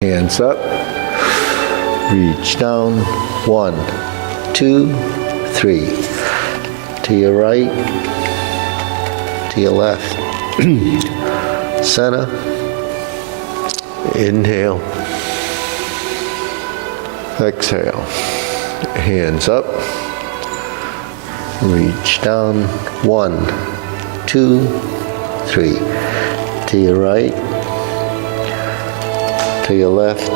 Hands up, reach down, 1, 2, 3, to your right, to your left, center, inhale, exhale, hands up, reach down, 1, 2, 3, to your right, to your left,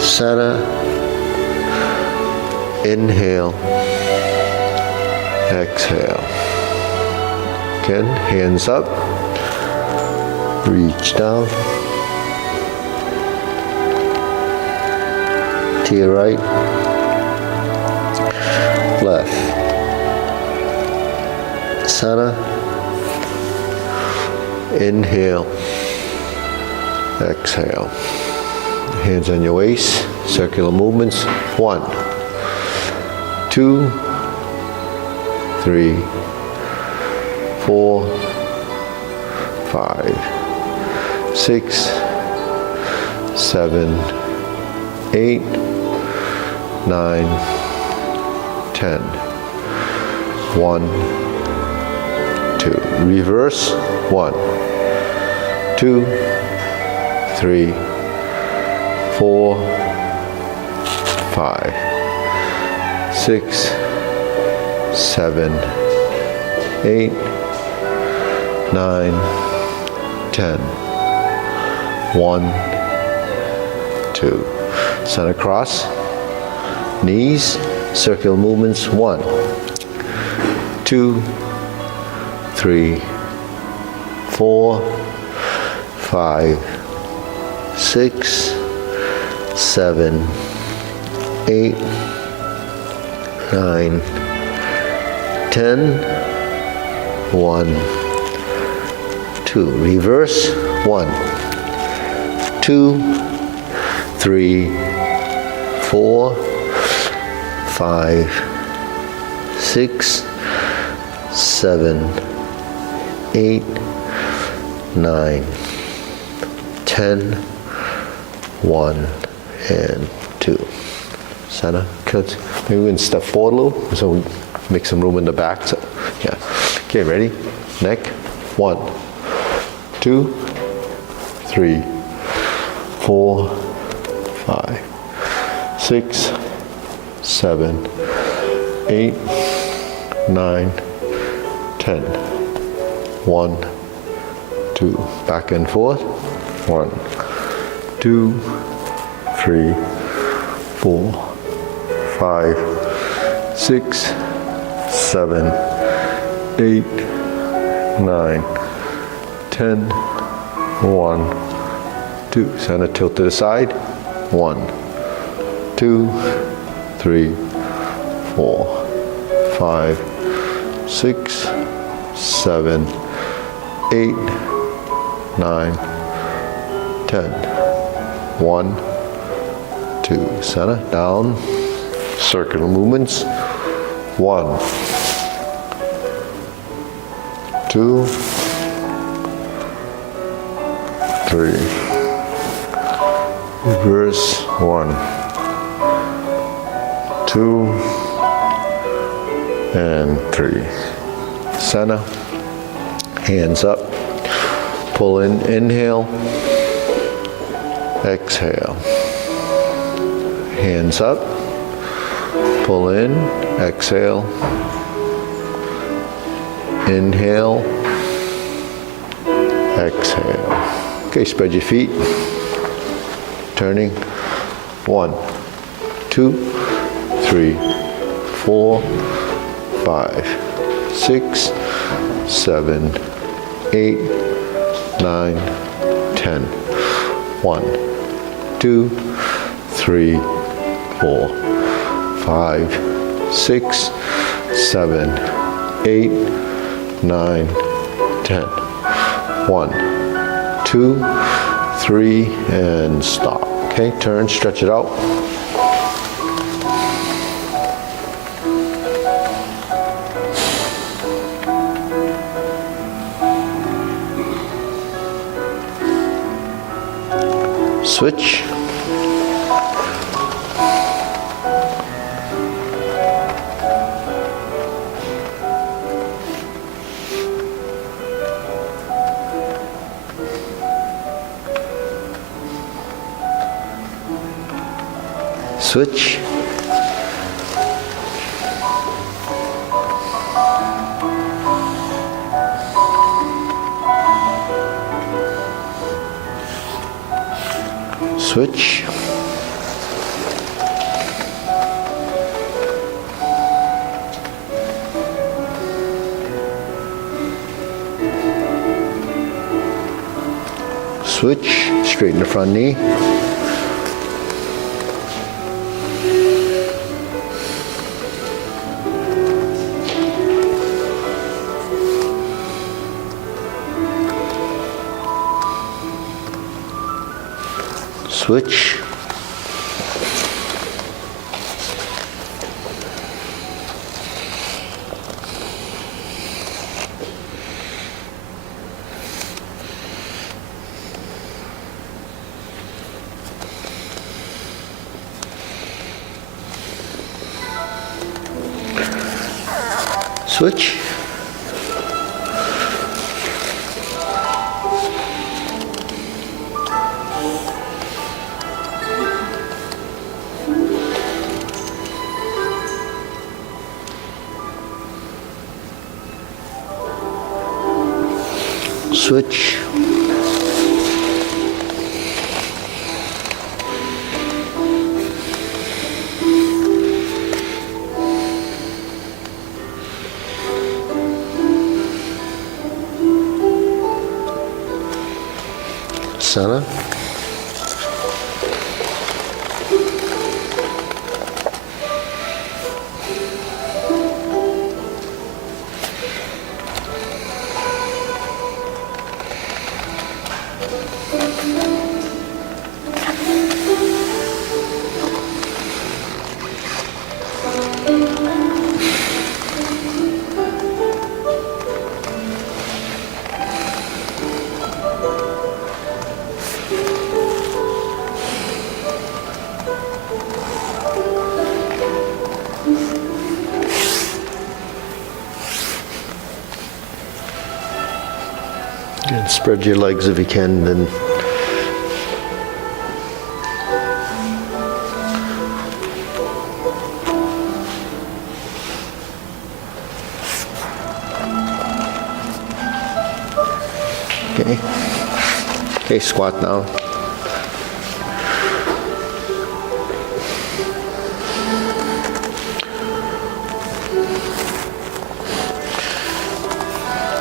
center, inhale, exhale. Again, hands up, reach down, to your right, left, center, inhale, exhale. Hands on your waist, circular movements. 1, 2, 3, 4, 5, 6, 7, 8, 9, 10. 1, 2. Reverse. 1, 2, 3, 4, 5, 6, 7, 8, 9, 10. 1, 2. Center cross. Knees, circular movements. 1, 2, 3, 4, 5, 6, 7, 8, 9, 10. 1, 2. Reverse. 1, 2, 3, 4, 5, 6, 7, 8, 9, 10, 1, and 2. Center. Maybe we can step forward a little so we make some room in the back. So, yeah. Okay, ready? Neck. 1, 2, 3, 4, 5, 6, 7, 8, 9, 10. 1, 2. Back and forth. 1, 2, 3, 4, 5, 6, 7, 8, 9, 10. 1, 2. Center tilt to the side. 1, 2, 3, 4, 5, 6, 7, 8, 9, 10. 1, 2. Center, down, circular movements. 1, 2, 3. Reverse. 1, 2, and 3. Center, hands up, pull in, inhale, exhale. Hands up, pull in, exhale, inhale, exhale. Okay, spread your feet, turning. 1, 2, 3, 4, 5, 6, 7, 8, 9, 10. 1, 2, 3, 4, 5, 6, 7, 8, 9, 10. 1, 2, 3, and stop. Okay, turn, stretch it out. Switch. Switch. Switch. Switch. Straighten the front knee. Switch. Switch. Switch. Center. And spread your legs if you can, then okay. Okay, squat now.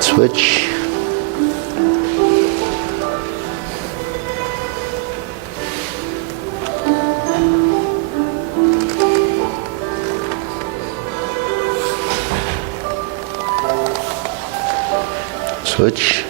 Switch. Switch.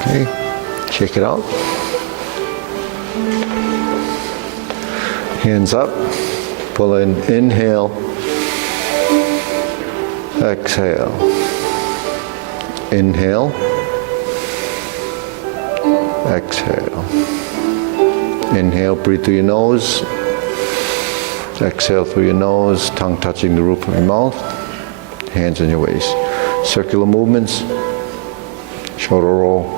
Okay, check it out. Hands up, pull in, inhale, exhale, inhale, exhale. Inhale, breathe through your nose, exhale through your nose, tongue touching the roof of your mouth, hands in your waist. Circular movements, shoulder roll.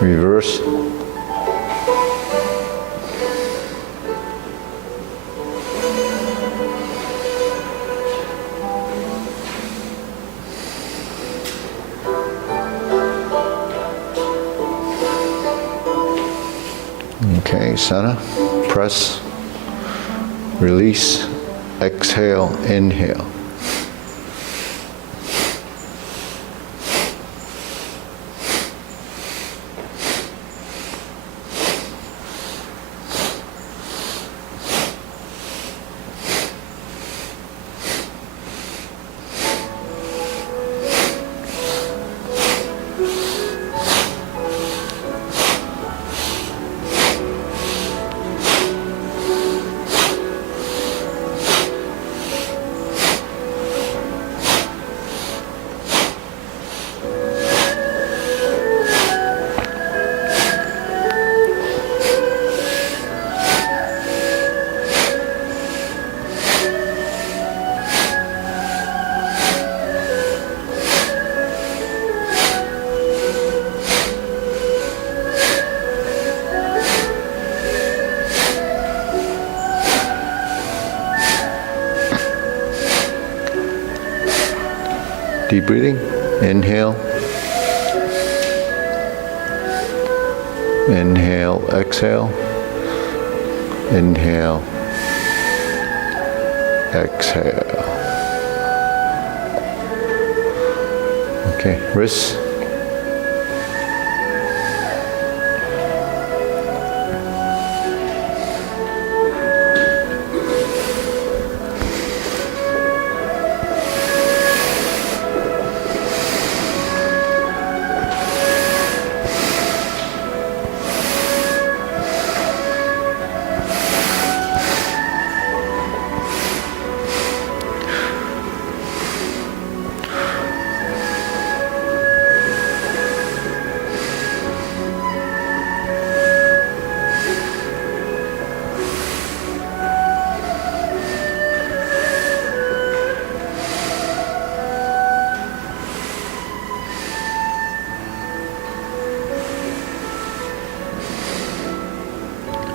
Reverse. Okay, center, press, release, exhale, inhale. Deep breathing. Inhale. Inhale, exhale. Inhale, exhale. Okay, wrists.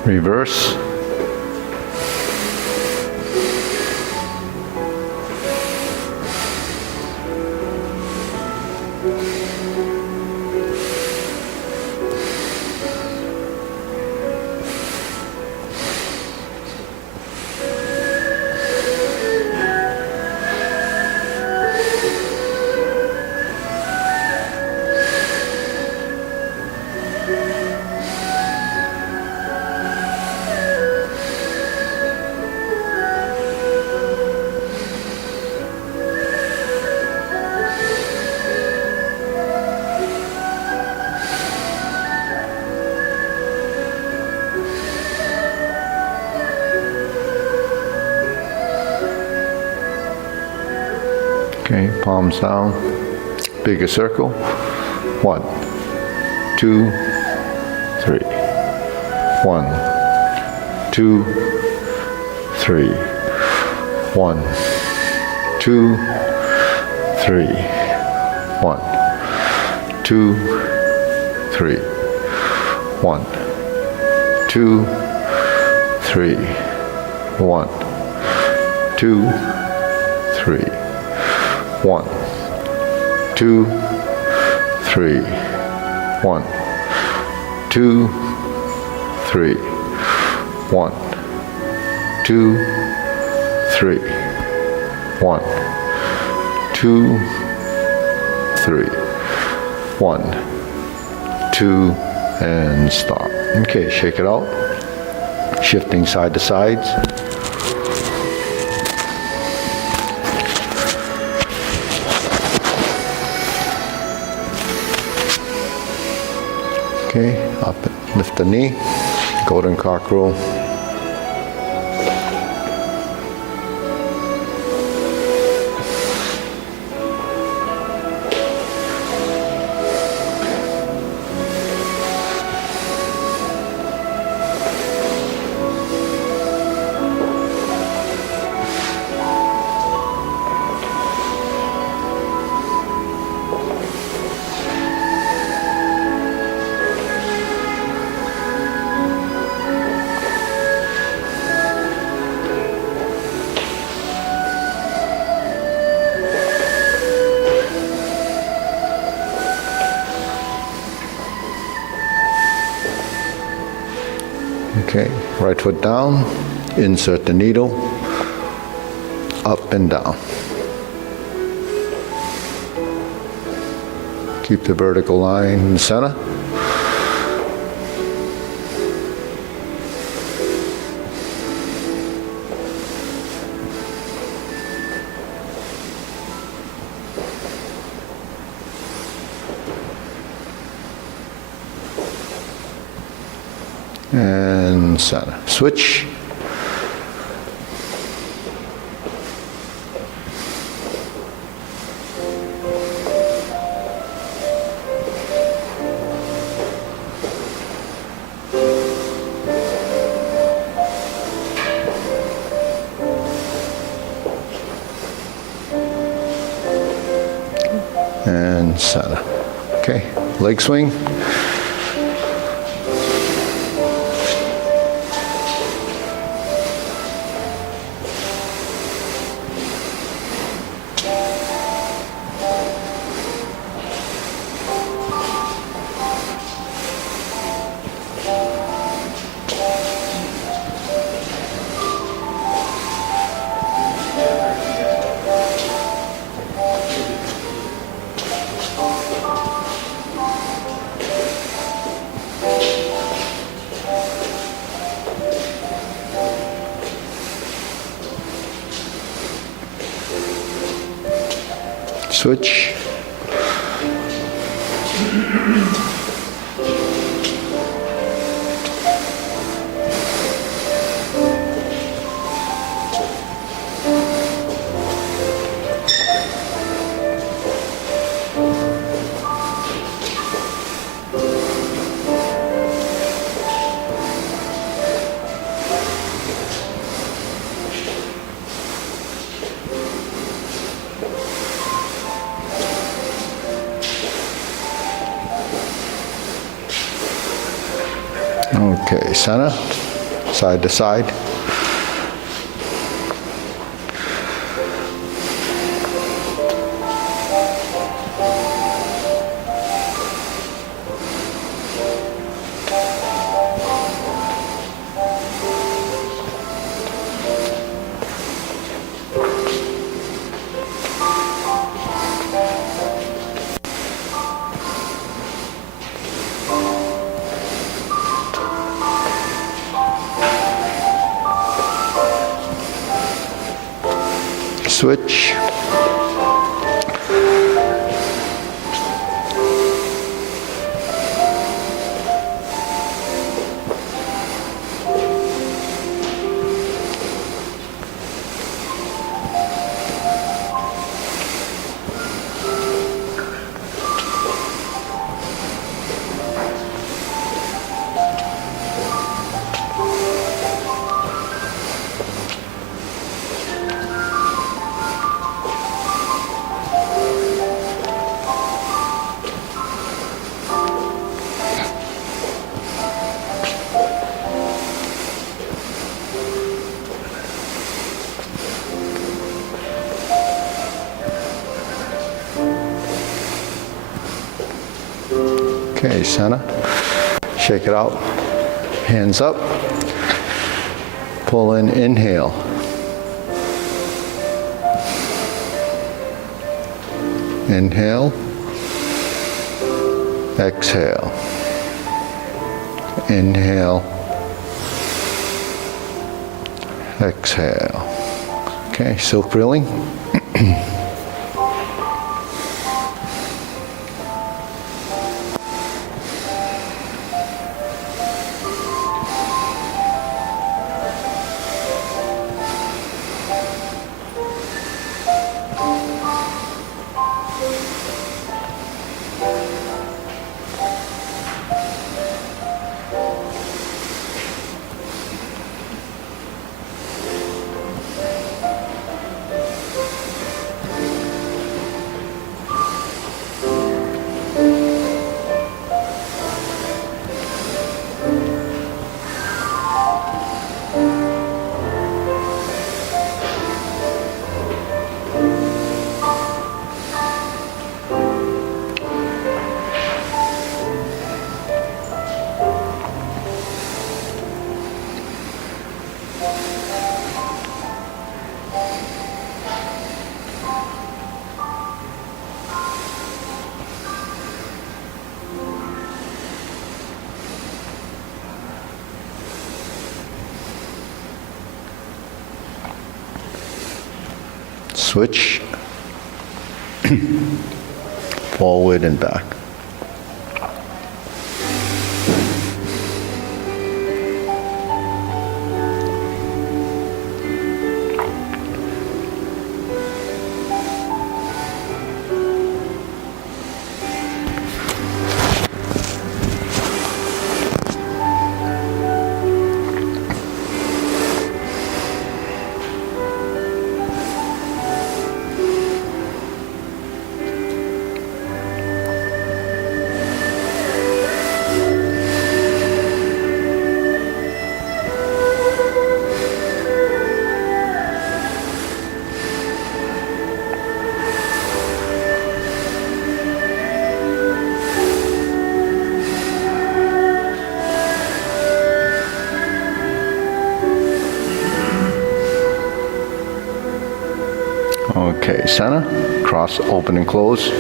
Reverse. Okay, palms down, bigger circle. 1, 2, 3. 1, 2, 3. 1, 2, 3. 1, 2, 3. 1, 2, 3. 1, 2, 3. 1, 2, 3. 1, 2, 3. 1, 2, 3. 1, 2, 3. 1, 2, and stop. Okay, shake it out. Shifting side to sides. Okay, up, lift the knee, golden cockerel. Okay, right foot down, insert the needle, up and down. Keep the vertical line in the center. And center. Switch. And center. Okay, leg swing. Switch. Okay, center, side to side. Switch. Okay, center. Shake it out. Hands up. Pull in, inhale. Inhale. Exhale. Inhale. Exhale. Okay, silk drilling. Switch. Forward and back. Okay, center, cross, open and close.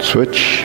Switch.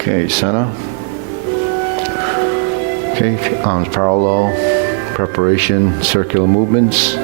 Okay, center. Okay, arms parallel, preparation, circular movements.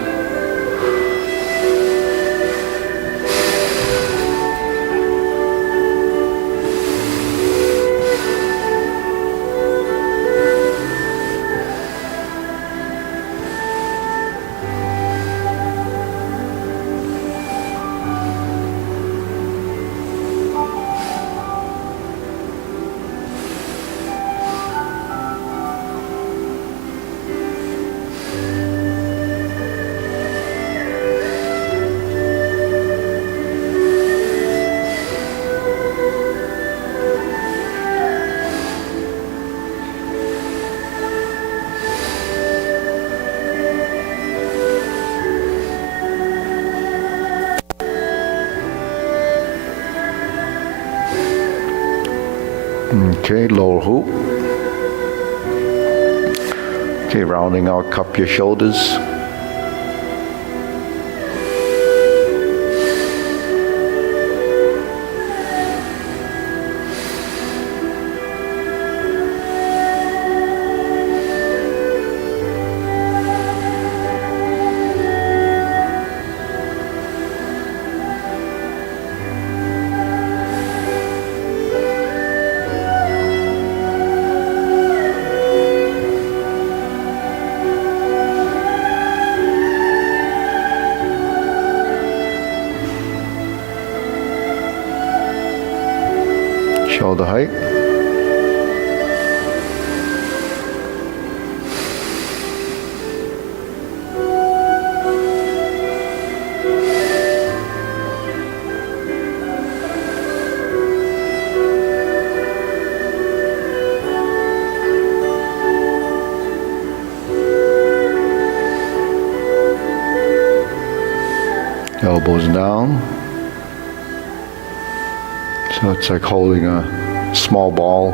Okay, lower hoop. Okay, rounding out, cup your shoulders. Shoulder height. Elbows down. So it's like holding a small ball.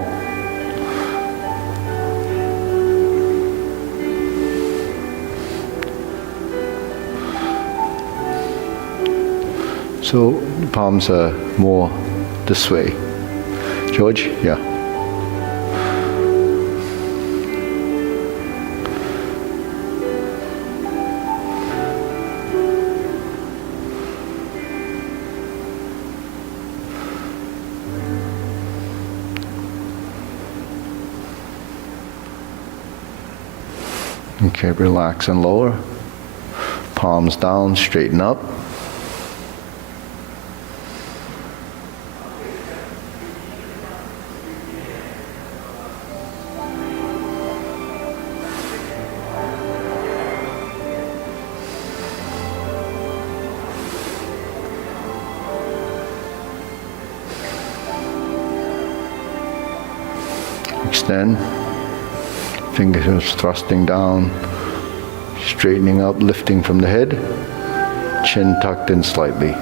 So the palms are more this way. George? Yeah. Okay, relax and lower. Palms down, straighten up. Extend. Fingertips thrusting down, straightening up, lifting from the head, chin tucked in slightly.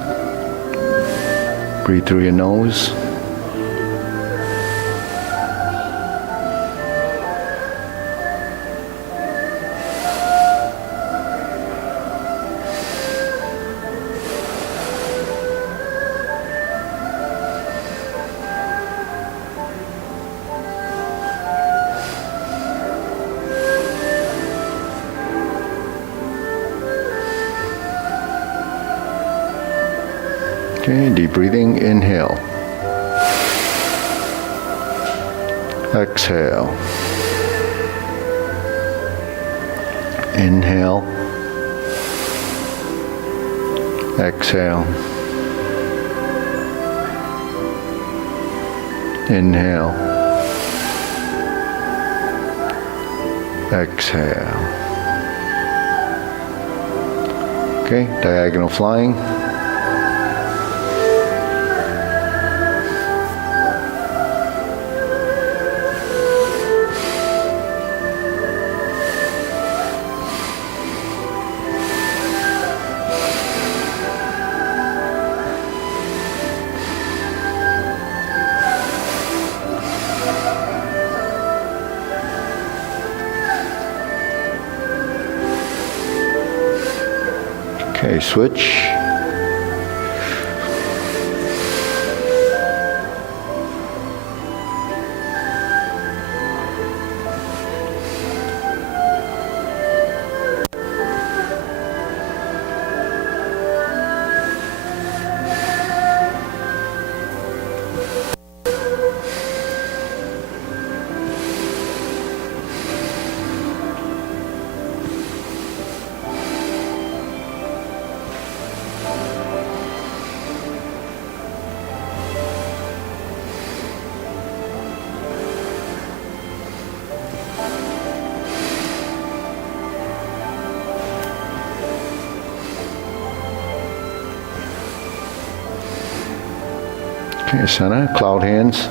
Breathe through your nose. Okay, deep breathing, inhale. Exhale. Inhale. Exhale. Inhale. Exhale. Okay, diagonal flying. Okay, switch. Okay, center, cloud hands.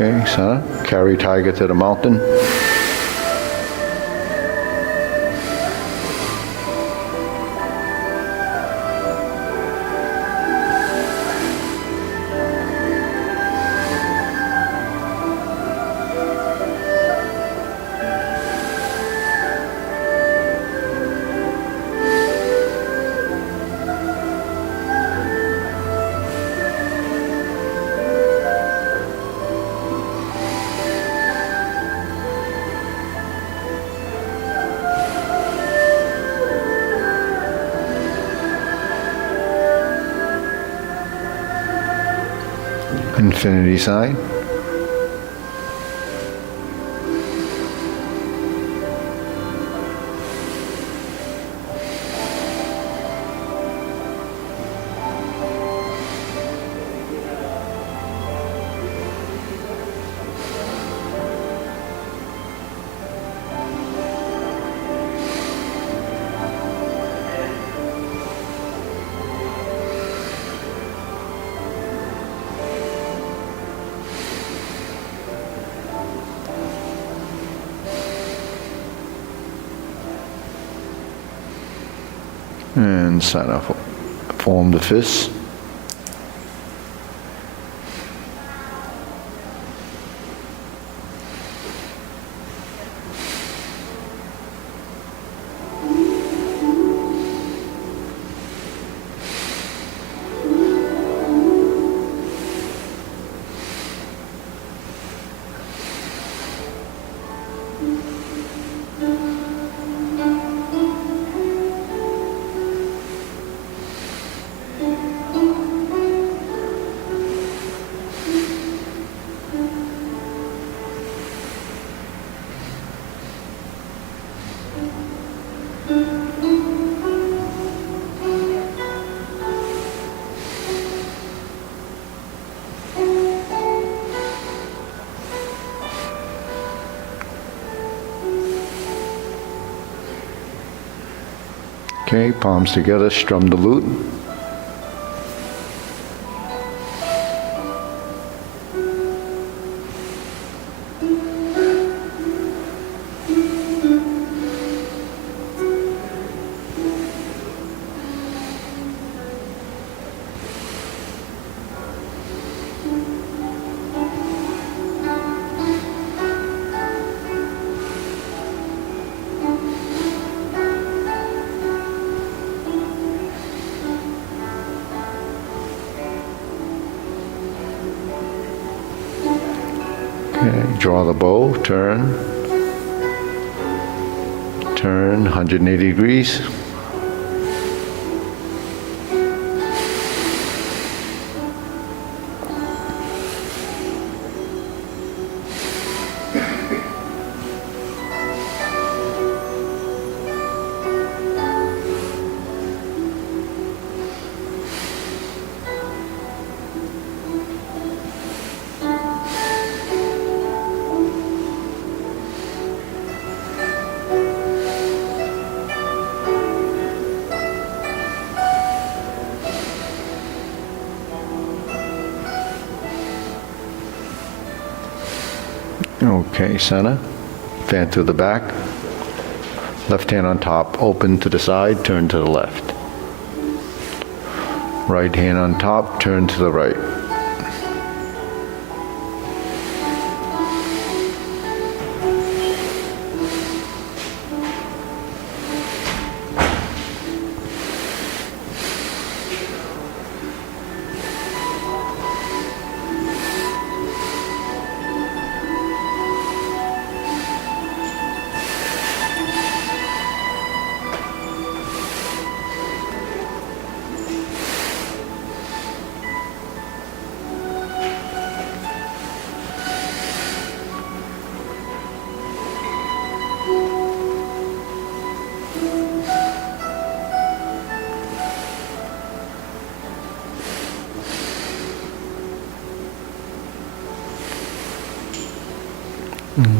Okay, Sana, carry tiger to the mountain. Infinity sign. And Sana, form the fists. Okay, palms together, strum the lute. Okay, draw the bow, turn 180 degrees. Okay, Sana, fan to the back. Left hand on top, open to the side, turn to the left. Right hand on top, turn to the right.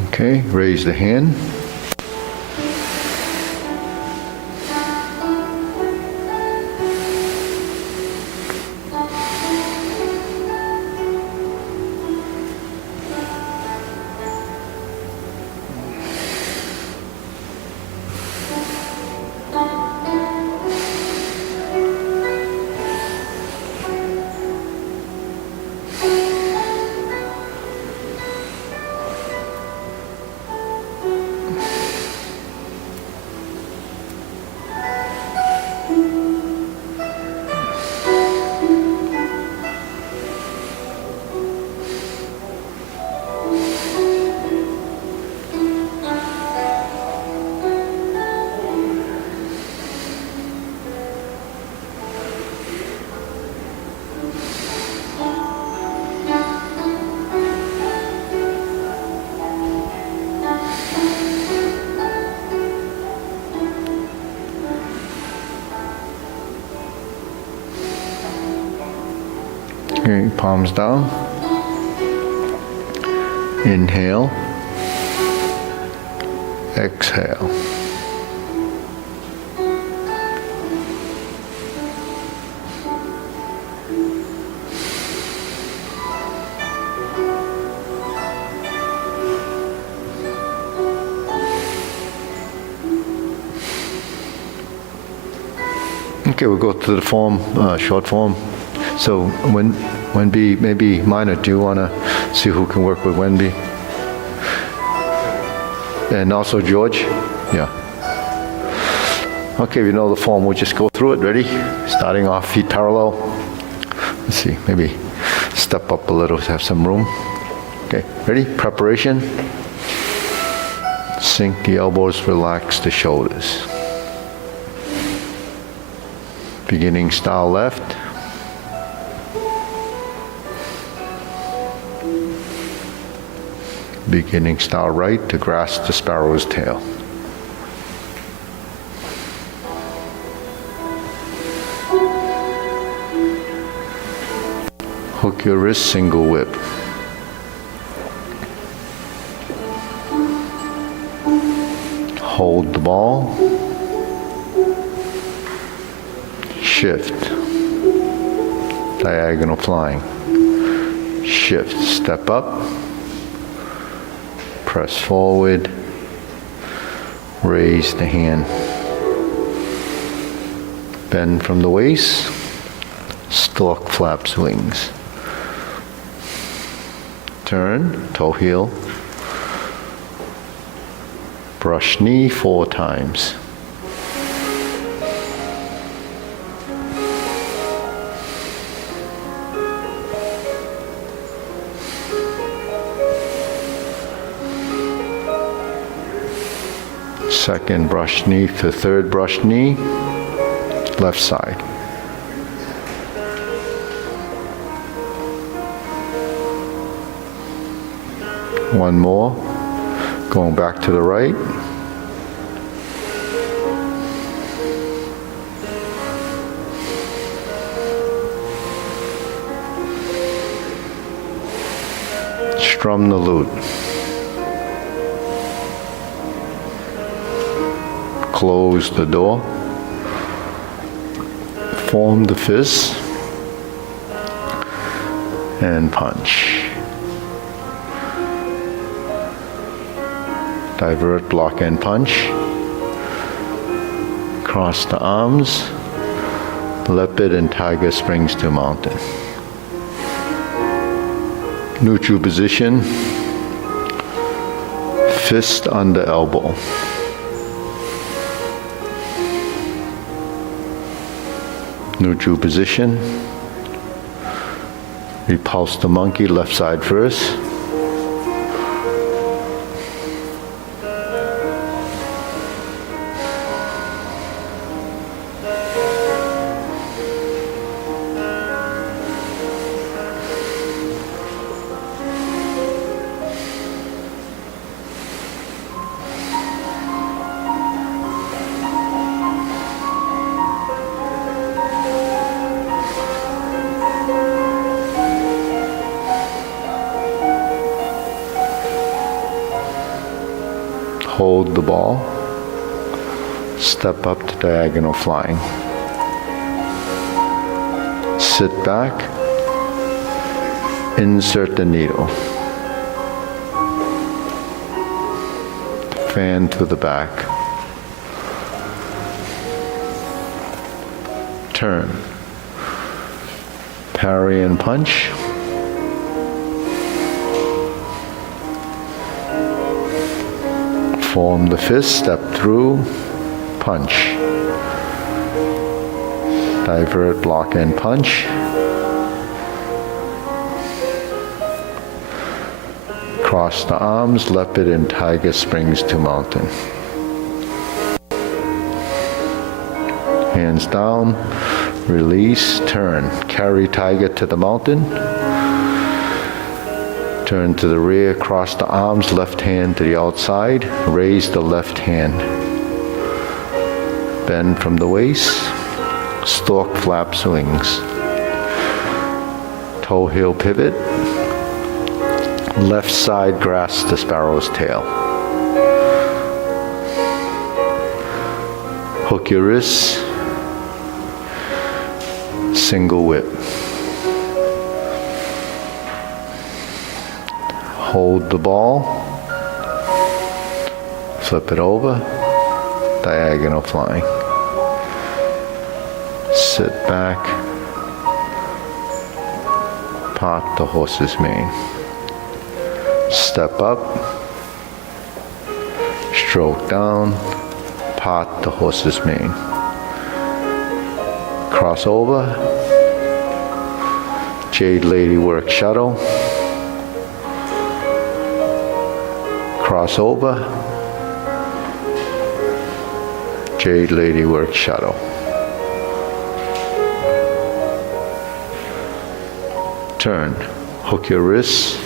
Okay, raise the hand. Okay, palms down. Inhale. Exhale. Okay, we'll go to the form, short form. So Wenby, maybe Minor, do you want to see who can work with Wenby? And also George? Yeah. Okay, we know the form, we'll just go through it. Ready? Starting off, feet parallel. Let's see, maybe step up a little to have some room. Okay, ready? Preparation. Sink the elbows, relax the shoulders. Beginning style left. Beginning style right to grasp the sparrow's tail. Hook your wrist, single whip. Hold the ball. Shift. Diagonal flying. Shift. Step up. Press forward. Raise the hand. Bend from the waist. Stork flaps wings. Turn, toe heel. Brush knee 4 times. Second brush knee to third brush knee, left side. One more, going back to the right. Strum the lute. Close the door. Form the fist. And punch. Divert, block, and punch. Cross the arms. Leopard and tiger springs to mountain. Neutral position. Fist under elbow. Neutral position. Repulse the monkey, left side first. Hold the ball, step up to diagonal flying. Sit back, insert the needle. Fan to the back. Turn. Parry and punch. Form the fist, step through, punch. Divert, block, and punch. Cross the arms, leopard and tiger springs to mountain. Hands down, release, turn. Carry tiger to the mountain. Turn to the rear, cross the arms, left hand to the outside, raise the left hand. Bend from the waist, stork flaps wings. toe heel pivot. Left side grasp the sparrow's tail. Hook your wrists. Single whip. Hold the ball. Flip it over. Diagonal flying. Sit back. Part the horse's mane. Step up. Stroke down. Part the horse's mane. Cross over. Jade Lady work shuttle. Cross over. Jade Lady work shuttle. Turn. Hook your wrists.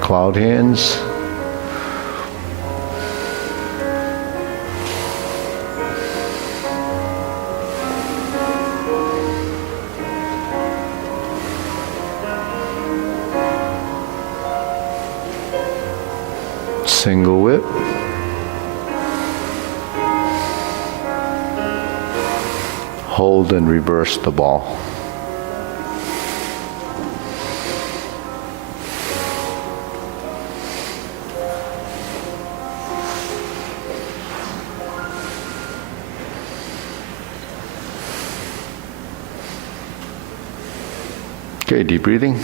Cloud hands. Single whip. Hold and reverse the ball. Okay, deep breathing.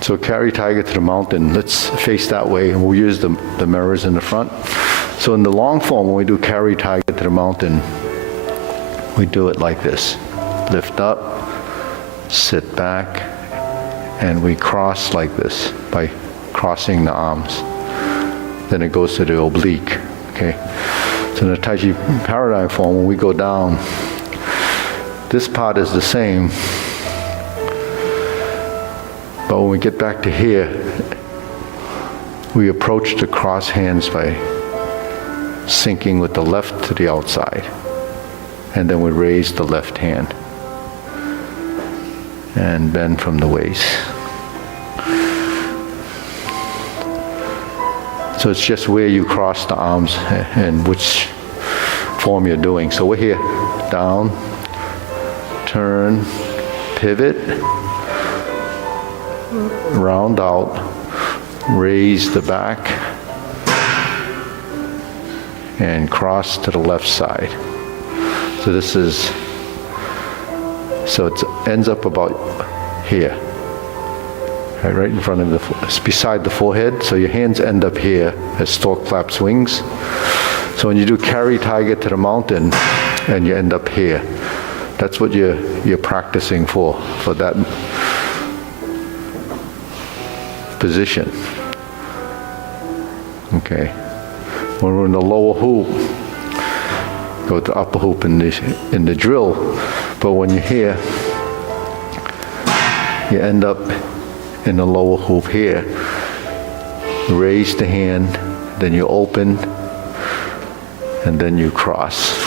So carry tiger to the mountain. Let's face that way, and we'll use the mirrors in the front. So in the long form, when we do carry tiger to the mountain, we do it like this. Lift up, sit back, and we cross like this by crossing the arms. Then it goes to the oblique, okay? So in the Tai Chi Paradigm form, when we go down, this part is the same, but when we get back to here, we approach the cross hands by sinking with the left to the outside. And then we raise the left hand. And bend from the waist. So it's just where you cross the arms and which form you're doing. So we're here, down, turn, pivot, round out, raise the back, and cross to the left side. So this is, so it ends up about here, right in front of it's beside the forehead. So your hands end up here as stork flaps wings. So when you do carry tiger to the mountain, and you end up here, that's what you're practicing for that position. Okay. When we're in the lower hoop, go to upper hoop in the drill, but when you're here, you end up in the lower hoop here. Raise the hand, then you open, and then you cross.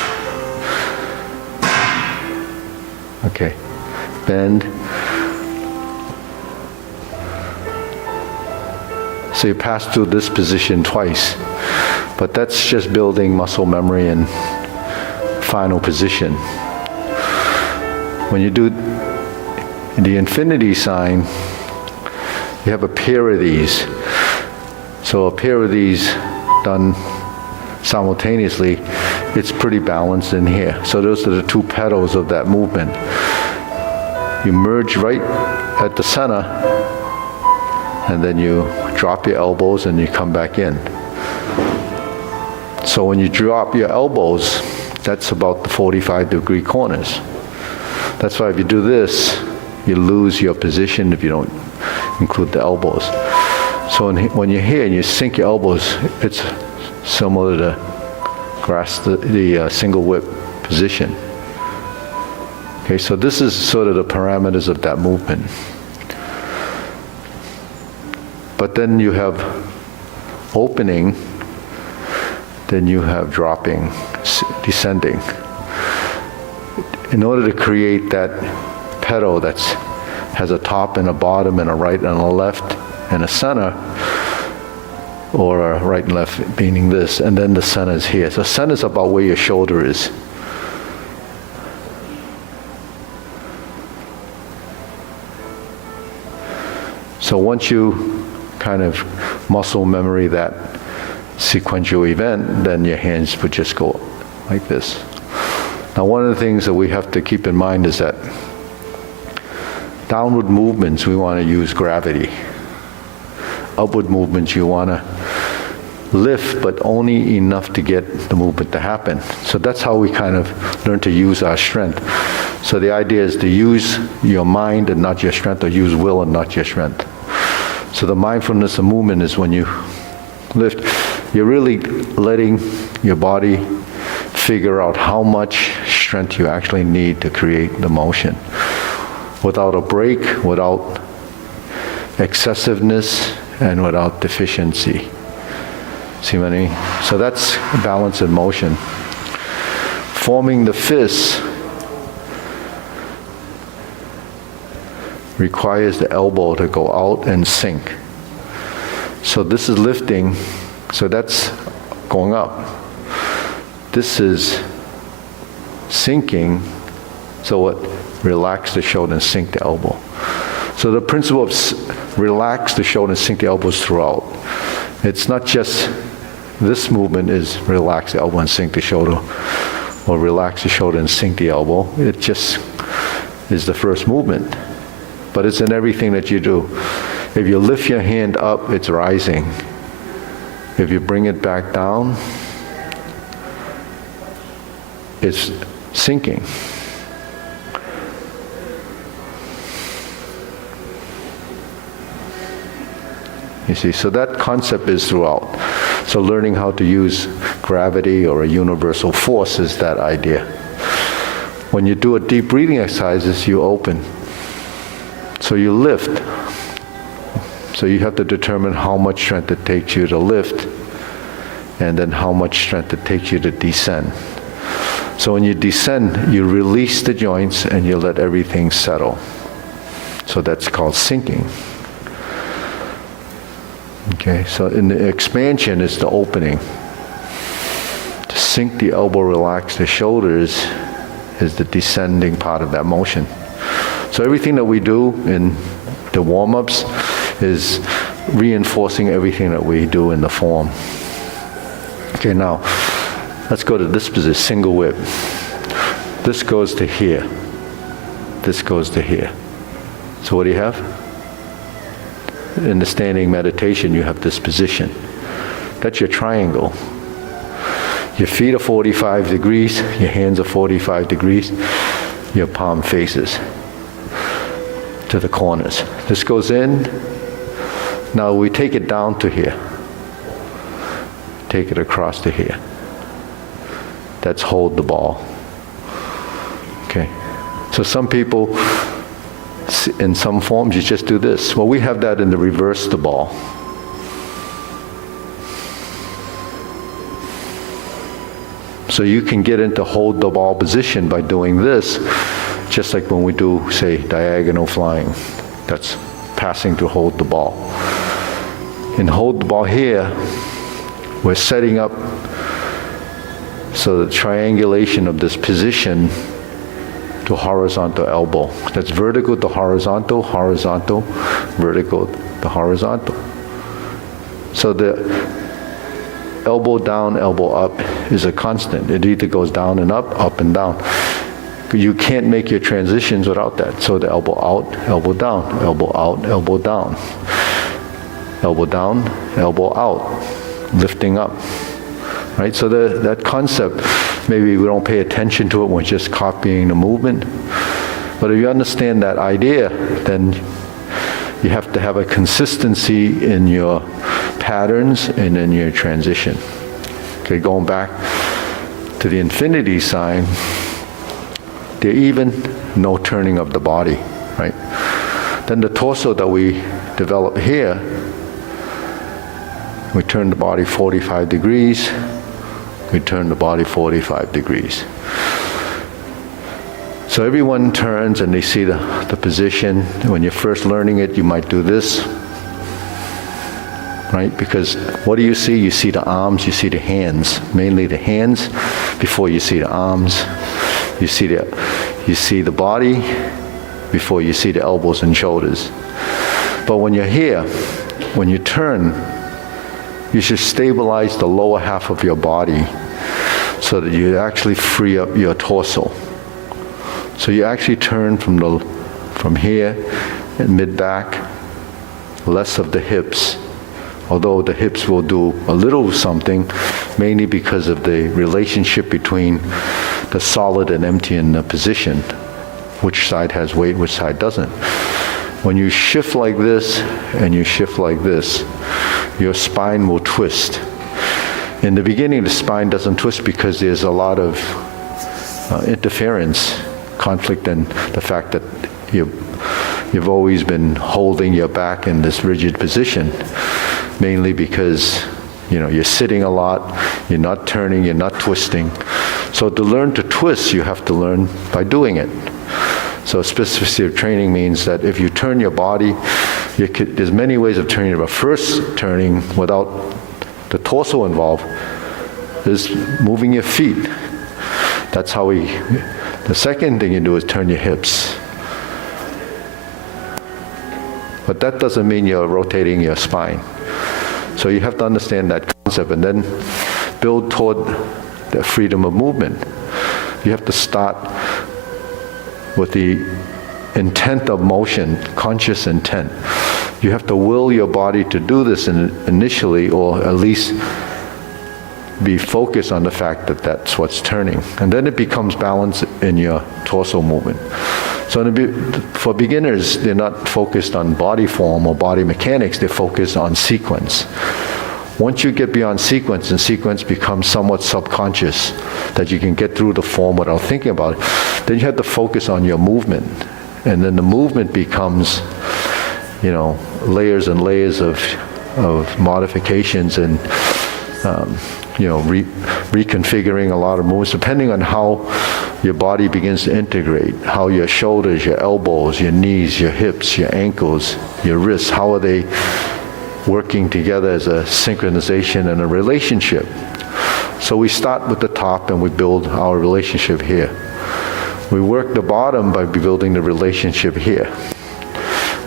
Okay. Bend. So you pass through this position twice, but that's just building muscle memory and final position. When you do the infinity sign, you have a pair of these. So a pair of these done simultaneously, it's pretty balanced in here. So those are the two petals of that movement. You merge right at the center, and then you drop your elbows and you come back in. So when you drop your elbows, that's about the 45-degree corners. That's why if you do this, you lose your position if you don't include the elbows. So when you're here and you sink your elbows, it's similar to the single whip position. Okay, so this is sort of the parameters of that movement. But then you have opening, then you have dropping, descending. In order to create that pedal that has a top and a bottom and a right and a left and a center, or a right and left meaning this, and then the center is here. So center is about where your shoulder is. So once you kind of muscle memory that sequential event, then your hands would just go like this. Now, one of the things that we have to keep in mind is that downward movements, we want to use gravity. Upward movements, you want to lift, but only enough to get the movement to happen. So that's how we kind of learn to use our strength. So the idea is to use your mind and not your strength, or use will and not your strength. So the mindfulness of movement is when you lift, you're really letting your body figure out how much strength you actually need to create the motion. Without a break, without excessiveness, and without deficiency. See what I mean? So that's balance in motion. Forming the fists requires the elbow to go out and sink. So this is lifting, so that's going up. This is sinking, so what? Relax the shoulder and sink the elbow. So the principle of relax the shoulder and sink the elbows throughout. It's not just this movement is relax the elbow and sink the shoulder, or relax the shoulder and sink the elbow. It just is the first movement. But it's in everything that you do. If you lift your hand up, it's rising. If you bring it back down, it's sinking. You see, so that concept is throughout. So learning how to use gravity or a universal force is that idea. When you do a deep breathing exercises, you open. So you lift. So you have to determine how much strength it takes you to lift, and then how much strength it takes you to descend. So when you descend, you release the joints and you let everything settle. So that's called sinking. Okay, so in the expansion is the opening. To sink the elbow, relax the shoulders is the descending part of that motion. So everything that we do in the warm-ups is reinforcing everything that we do in the form. Okay, now let's go to this position, single whip. This goes to here. This goes to here. So what do you have? In the standing meditation, you have this position. That's your triangle. Your feet are 45 degrees, your hands are 45 degrees, your palm faces to the corners. This goes in. Now we take it down to here. Take it across to here. That's hold the ball. Okay. So some people, in some forms, you just do this. Well, we have that in the reverse the ball. So you can get into hold the ball position by doing this, just like when we do, say, diagonal flying. That's passing to hold the ball. In hold the ball here, we're setting up so the triangulation of this position to horizontal elbow. That's vertical to horizontal, horizontal, vertical to horizontal. So the elbow down, elbow up is a constant. It either goes down and up and down. You can't make your transitions without that. So the elbow out, elbow down, elbow out, elbow down. Elbow down, elbow out, lifting up. Right? So that concept, maybe we don't pay attention to it when we're just copying the movement. But if you understand that idea, then you have to have a consistency in your patterns and in your transition. Okay, going back to the infinity sign, they're even, no turning of the body, right? Then the torso that we develop here, we turn the body 45 degrees, we turn the body 45 degrees. So everyone turns and they see the position. When you're first learning it, you might do this, right? Because what do you see? You see the arms, you see the hands, mainly the hands before you see the arms. You see the body before you see the elbows and shoulders. But when you're here, when you turn, you should stabilize the lower half of your body so that you actually free up your torso. So you actually turn from here and mid-back, less of the hips, although the hips will do a little something, mainly because of the relationship between the solid and empty in the position, which side has weight, which side doesn't. When you shift like this and you shift like this, your spine will twist. In the beginning, the spine doesn't twist because there's a lot of interference, conflict, and the fact that you've always been holding your back in this rigid position, mainly because you're sitting a lot, you're not turning, you're not twisting. So to learn to twist, you have to learn by doing it. So specificity of training means that if you turn your body, there's many ways of turning it, but first turning without the torso involved is moving your feet. That's how the second thing you do is turn your hips. But that doesn't mean you're rotating your spine. So you have to understand that concept and then build toward the freedom of movement. You have to start with the intent of motion, conscious intent. You have to will your body to do this initially, or at least be focused on the fact that that's what's turning. And then it becomes balanced in your torso movement. So for beginners, they're not focused on body form or body mechanics, they're focused on sequence. Once you get beyond sequence, and sequence becomes somewhat subconscious, that you can get through the form without thinking about it, then you have to focus on your movement. And then the movement becomes, layers and layers of modifications and, reconfiguring a lot of movements, depending on how your body begins to integrate, how your shoulders, your elbows, your knees, your hips, your ankles, your wrists, how are they working together as a synchronization and a relationship. So we start with the top and we build our relationship here. We work the bottom by building the relationship here.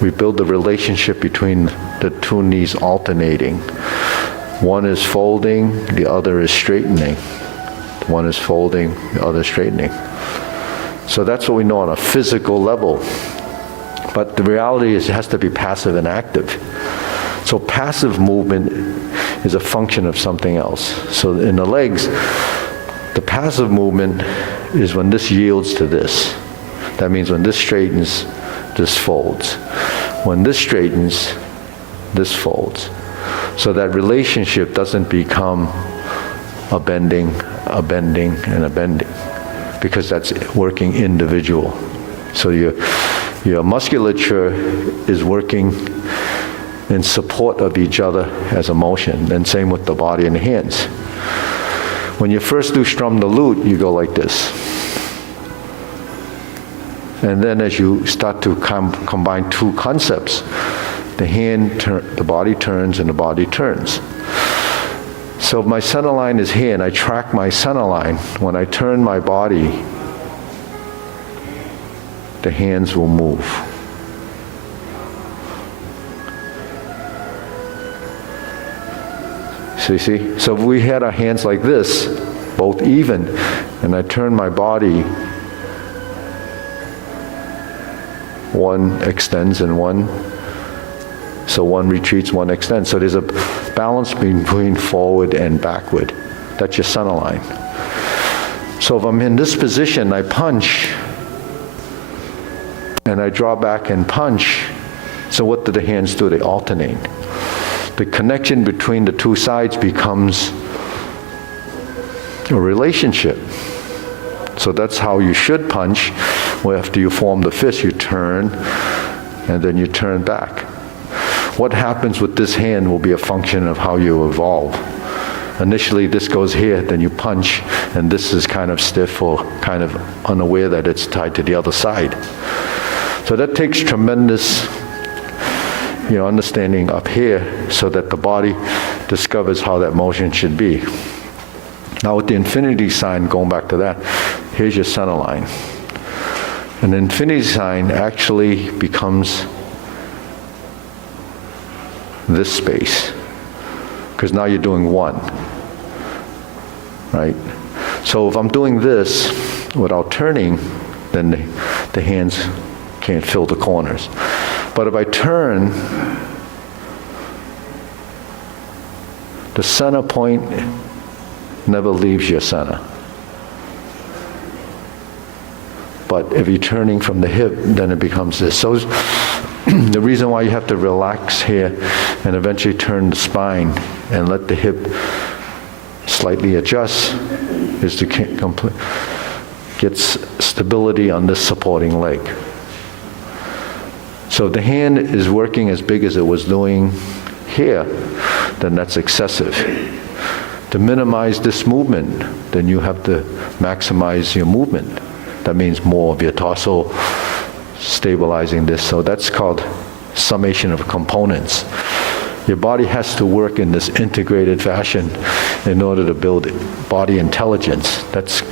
We build the relationship between the two knees alternating. One is folding, the other is straightening. One is folding, the other straightening. So that's what we know on a physical level. But the reality is it has to be passive and active. So passive movement is a function of something else. So in the legs, the passive movement is when this yields to this. That means when this straightens, this folds. When this straightens, this folds. So that relationship doesn't become a bending, and a bending, because that's working individual. So your musculature is working in support of each other as a motion, and same with the body and the hands. When you first do strum the lute, you go like this. And then as you start to combine two concepts, the body turns and the body turns. So if my center line is here and I track my center line, when I turn my body, the hands will move. So you see? So if we had our hands like this, both even, and I turn my body, one extends and one, so one retreats, one extends. So there's a balance between forward and backward. That's your center line. So if I'm in this position, I punch, and I draw back and punch. So what do the hands do? They alternate. The connection between the two sides becomes a relationship. So that's how you should punch. Well, after you form the fist, you turn, and then you turn back. What happens with this hand will be a function of how you evolve. Initially, this goes here, then you punch, and this is kind of stiff or kind of unaware that it's tied to the other side. So that takes tremendous, understanding up here so that the body discovers how that motion should be. Now with the infinity sign, going back to that, here's your center line. And the infinity sign actually becomes this space, because now you're doing one, right? So if I'm doing this without turning, then the hands can't fill the corners. But if I turn, the center point never leaves your center. But if you're turning from the hip, then it becomes this. So the reason why you have to relax here and eventually turn the spine and let the hip slightly adjust is to get stability on this supporting leg. So if the hand is working as big as it was doing here, then that's excessive. To minimize this movement, then you have to maximize your movement. That means more of your torso stabilizing this. So that's called summation of components. Your body has to work in this integrated fashion in order to build body intelligence. That's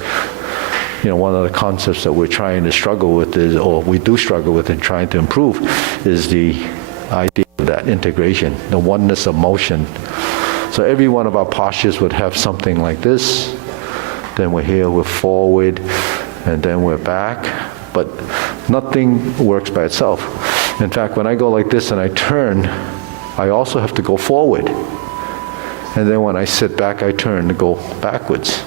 one of the concepts that we're trying to struggle with is, or we do struggle with in trying to improve, is the idea of that integration, the oneness of motion. So every one of our postures would have something like this. Then we're here, we're forward, and then we're back. But nothing works by itself. In fact, when I go like this and I turn, I also have to go forward. And then when I sit back, I turn to go backwards.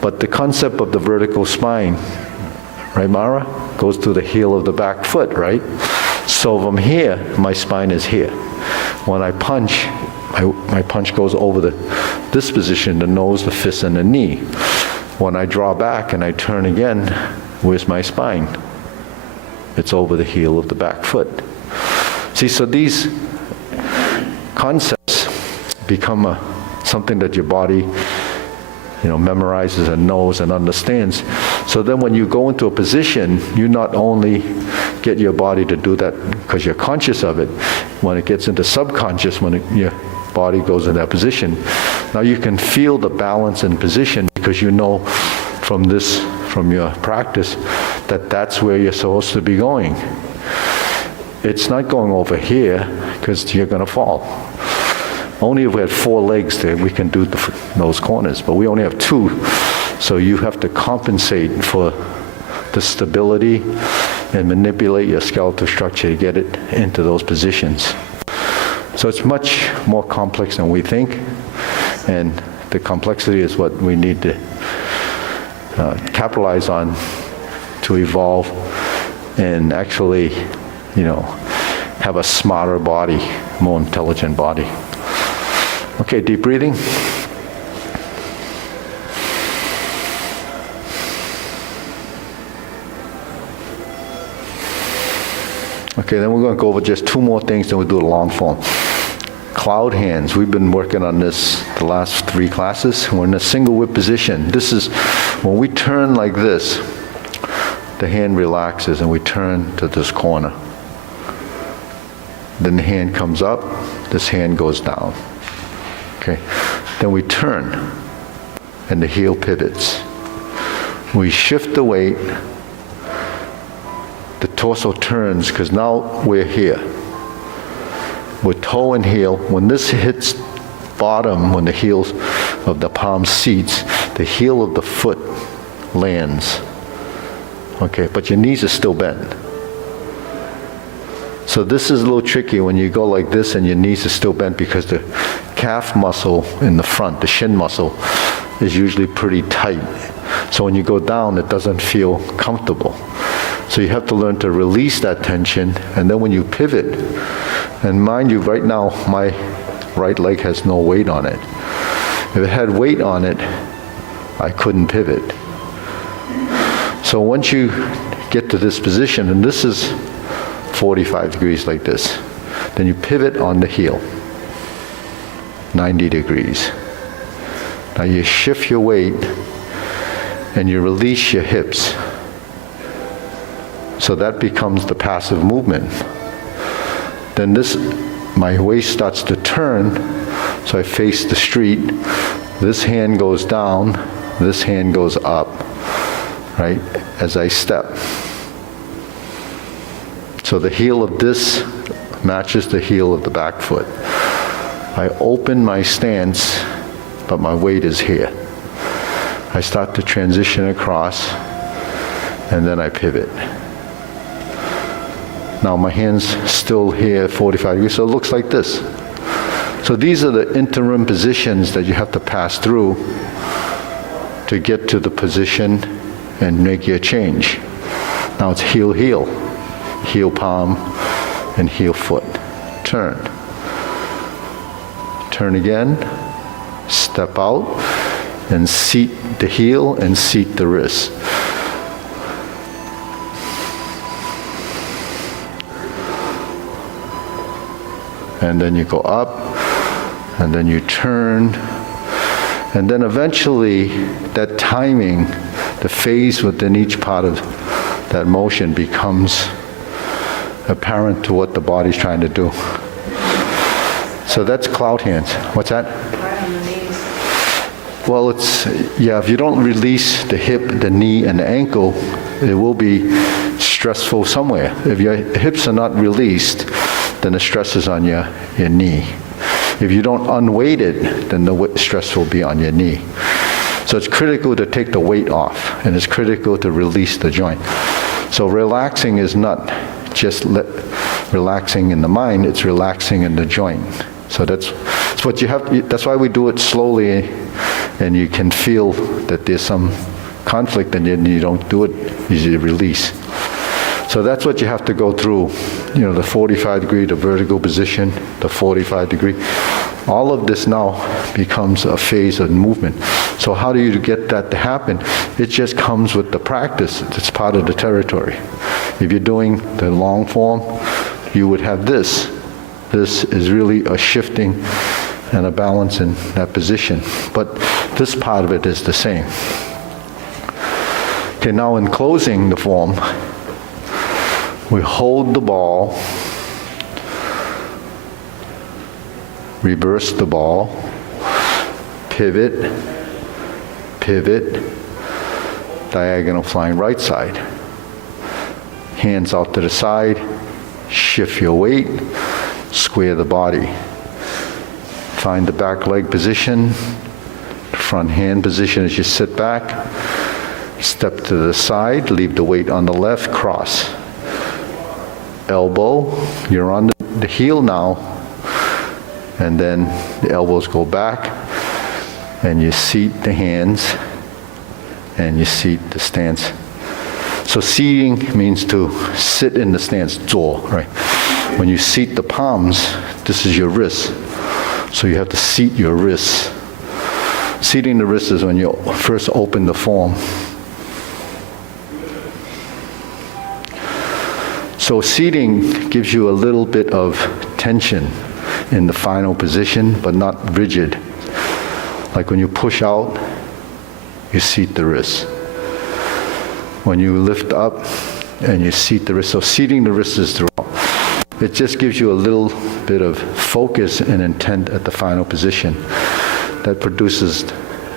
But the concept of the vertical spine, right, Mara, goes to the heel of the back foot, right? So if I'm here, my spine is here. When I punch, my punch goes over this position, the nose, the fist, and the knee. When I draw back and I turn again, where's my spine? It's over the heel of the back foot. See, so these concepts become something that your body memorizes and knows and understands. So then when you go into a position, you not only get your body to do that because you're conscious of it, when it gets into subconscious, when your body goes in that position, now you can feel the balance and position because you know from your practice that that's where you're supposed to be going. It's not going over here because you're going to fall. Only if we had 4 legs there, we can do those corners, but we only have 2. So you have to compensate for the stability and manipulate your skeletal structure to get it into those positions. So it's much more complex than we think, and the complexity is what we need to capitalize on to evolve and actually, have a smarter body, more intelligent body. Okay, deep breathing. Okay, then we're going to go over just 2 more things, then we'll do a long form. Cloud hands. We've been working on this the last 3 classes. We're in a single whip position. This is when we turn like this, the hand relaxes and we turn to this corner. Then the hand comes up, this hand goes down. Okay, then we turn and the heel pivots. We shift the weight, the torso turns because now we're here. With toe and heel, when this hits bottom, when the heels of the palm seats, the heel of the foot lands. Okay, but your knees are still bent. So this is a little tricky when you go like this and your knees are still bent because the calf muscle in the front, the shin muscle, is usually pretty tight. So when you go down, it doesn't feel comfortable. So you have to learn to release that tension, and then when you pivot, and mind you, right now, my right leg has no weight on it. If it had weight on it, I couldn't pivot. So once you get to this position, and this is 45 degrees like this, then you pivot on the heel, 90 degrees. Now you shift your weight and you release your hips. So that becomes the passive movement. Then my waist starts to turn, so I face the street. This hand goes down, this hand goes up, right, as I step. So the heel of this matches the heel of the back foot. I open my stance, but my weight is here. I start to transition across, and then I pivot. Now my hand's still here, 45 degrees, so it looks like this. So these are the interim positions that you have to pass through to get to the position and make your change. Now it's heel, heel, heel palm, and heel foot. Turn. Turn again, step out, and seat the heel and seat the wrist. And then you go up, and then you turn, and then eventually that timing, the phase within each part of that motion becomes apparent to what the body's trying to do. So that's cloud hands. What's that? Right on the knees. Well, if you don't release the hip, the knee, and the ankle, it will be stressful somewhere. If your hips are not released, then the stress is on your knee. If you don't unweight it, then the stress will be on your knee. So it's critical to take the weight off, and it's critical to release the joint. So relaxing is not just relaxing in the mind, it's relaxing in the joint. So that's what you have. That's why we do it slowly, and you can feel that there's some conflict, and then you don't do it, you release. So that's what you have to go through. The 45 degree, the vertical position, the 45 degree. All of this now becomes a phase of movement. So how do you get that to happen? It just comes with the practice. It's part of the territory. If you're doing the long form, you would have this. This is really a shifting and a balance in that position. But this part of it is the same. Okay, now in closing the form, we hold the ball, reverse the ball, pivot, pivot, diagonal flying right side. Hands out to the side, shift your weight, square the body. Find the back leg position, front hand position as you sit back. Step to the side, leave the weight on the left, cross. Elbow, you're on the heel now, and then the elbows go back, and you seat the hands, and you seat the stance. So seating means to sit in the stance, 坐, right? When you seat the palms, this is your wrist. So you have to seat your wrists. Seating the wrist is when you first open the form. So seating gives you a little bit of tension in the final position, but not rigid. Like when you push out, you seat the wrist. When you lift up and you seat the wrist. So seating the wrist is throughout. It just gives you a little bit of focus and intent at the final position that produces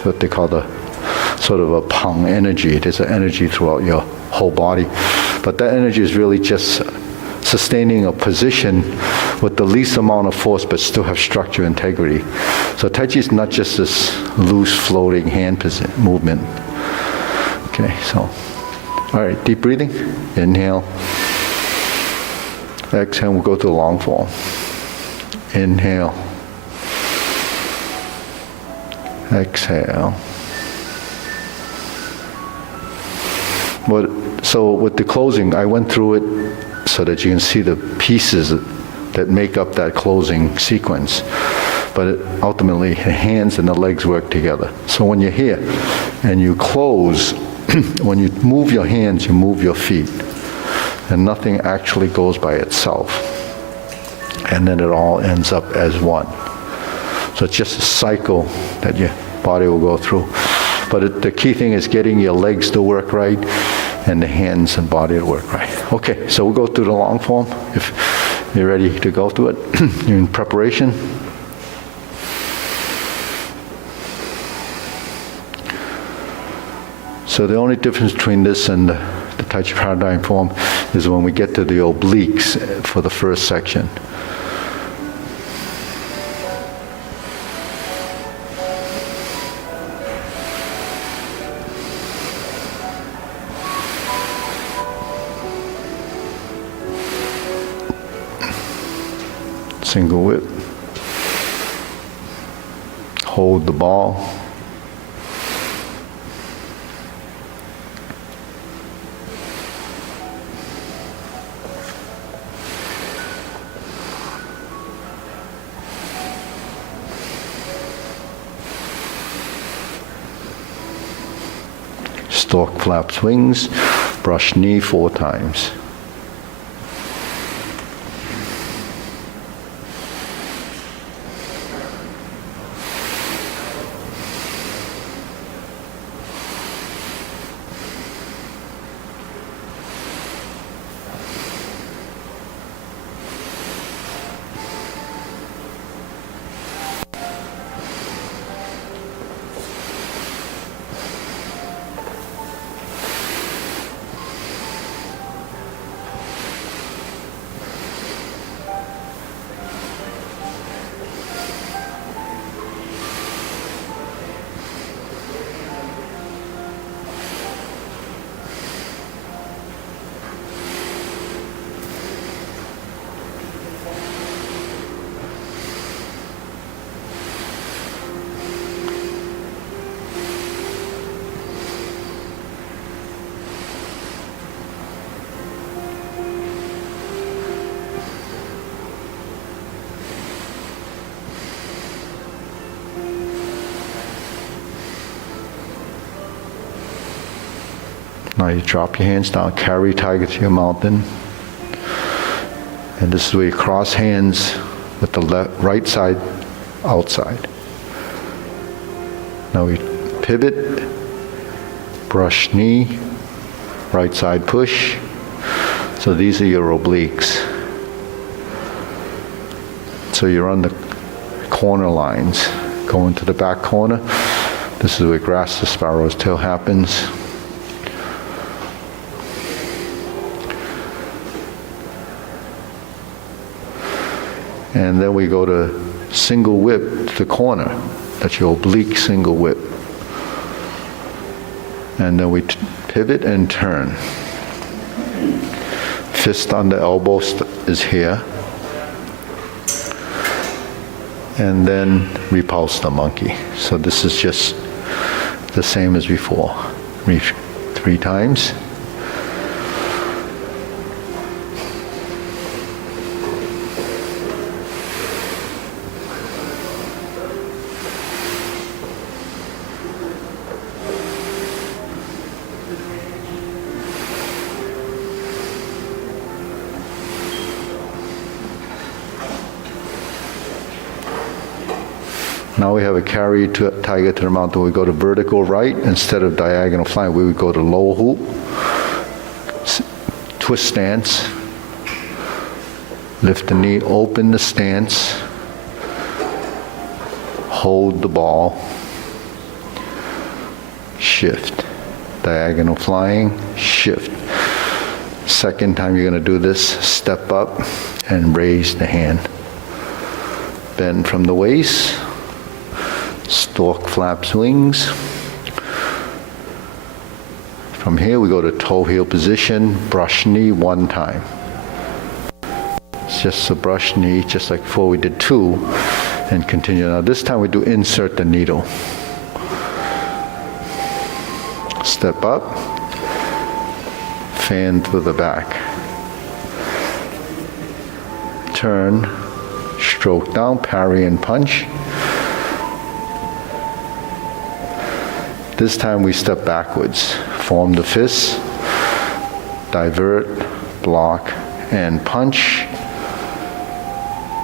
what they call the sort of a pang energy. There's an energy throughout your whole body. But that energy is really just sustaining a position with the least amount of force but still have structure and integrity. So Tai Chi is not just this loose floating hand movement. Okay, so, all right, deep breathing. Inhale. Exhale, we'll go to the long form. Inhale. Exhale. So with the closing, I went through it so that you can see the pieces that make up that closing sequence. But ultimately, the hands and the legs work together. So when you're here and you close, when you move your hands, you move your feet. And nothing actually goes by itself. And then it all ends up as one. So it's just a cycle that your body will go through. But the key thing is getting your legs to work right and the hands and body to work right. Okay, so we'll go through the long form. If you're ready to go through it, you're in preparation. So the only difference between this and the Tai Chi Paradigm form is when we get to the obliques for the first section. Single whip. Hold the ball. Stork flaps wings, brush knee 4 times. Now you drop your hands down, carry tiger to your mountain. And this is where you cross hands with the right side outside. Now we pivot, brush knee, right side push. So these are your obliques. So you're on the corner lines, going to the back corner. This is where grass the sparrow's tail happens. And then we go to single whip to the corner. That's your oblique single whip. And then we pivot and turn. Fist on the elbow is here. And then repulse the monkey. So this is just the same as before. 3 times. Now we have a carry to tiger to the mountain. We go to vertical right instead of diagonal flying. We would go to low hoop, twist stance, lift the knee, open the stance, hold the ball, shift, diagonal flying, shift. Second time you're going to do this, step up and raise the hand. Bend from the waist. Stork flaps wings. From here we go to toe heel position, brush knee 1 time. It's just a brush knee, just like before we did 2, and continue. Now this time we do insert the needle. Step up, fan to the back. Turn, stroke down, parry and punch. This time we step backwards, Form the fist, divert, block, and punch.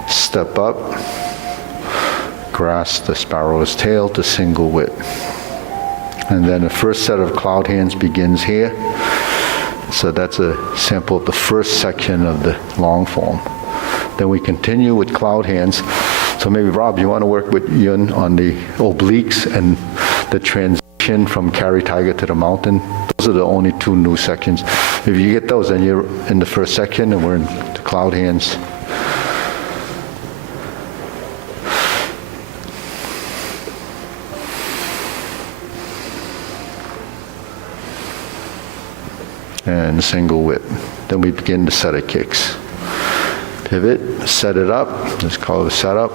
Step up, grasp the sparrow's tail to single whip. And then the first set of cloud hands begins here. So that's a sample of the first section of the long form. Then we continue with cloud hands. So maybe Rob, you want to work with Yun on the obliques and the transition from carry tiger to the mountain. Those are the only two new sections. If you get those, then you're in the first section and we're in the cloud hands. And single whip. Then we begin the set of kicks. Pivot, set it up, let's call it a setup.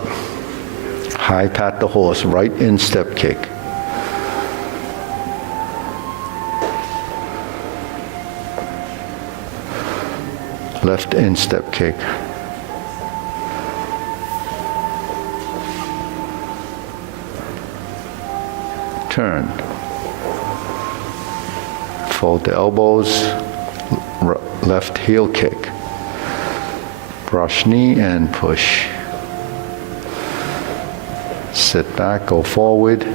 High pat the horse, right instep kick. Left instep kick. Turn. Fold the elbows, left heel kick. Brush knee and push. Sit back, go forward.